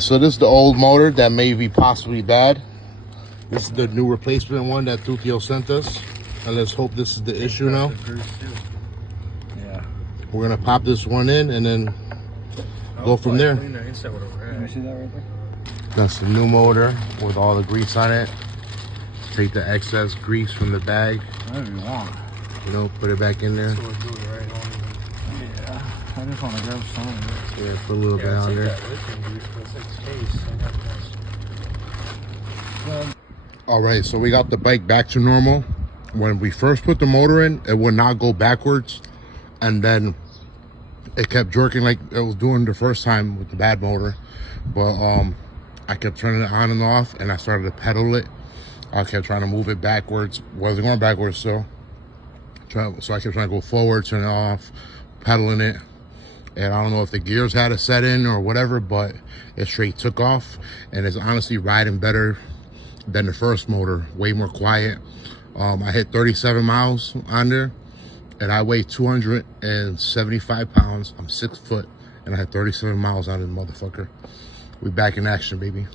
So this is the old motor that may be possibly bad. This is the new replacement one that Tuttio sent us. And let's hope this is the issue now. Yeah. We're gonna pop this one in and then go from there. Let me see that right there? That's the new motor with all the grease on it. Take the excess grease from the bag. Whatever you want. You know, put it back in there. Yeah, I just want to grab some of it. Yeah, put a little bit on there. All right, so we got the bike back to normal. When we first put the motor in, it would not go backwards, and then it kept jerking like it was doing the first time with the bad motor. But I kept turning it on and off, and I started to pedal it. I kept trying to move it backwards. Wasn't going backwards still. So I kept trying to go forward, turn it off, pedaling it. And I don't know if the gears had to set in or whatever, but it straight took off. And it's honestly riding better than the first motor, way more quiet. I hit 37 miles on there, and I weigh 275 pounds. I'm 6 foot, and I had 37 miles on this motherfucker. We back in action, baby.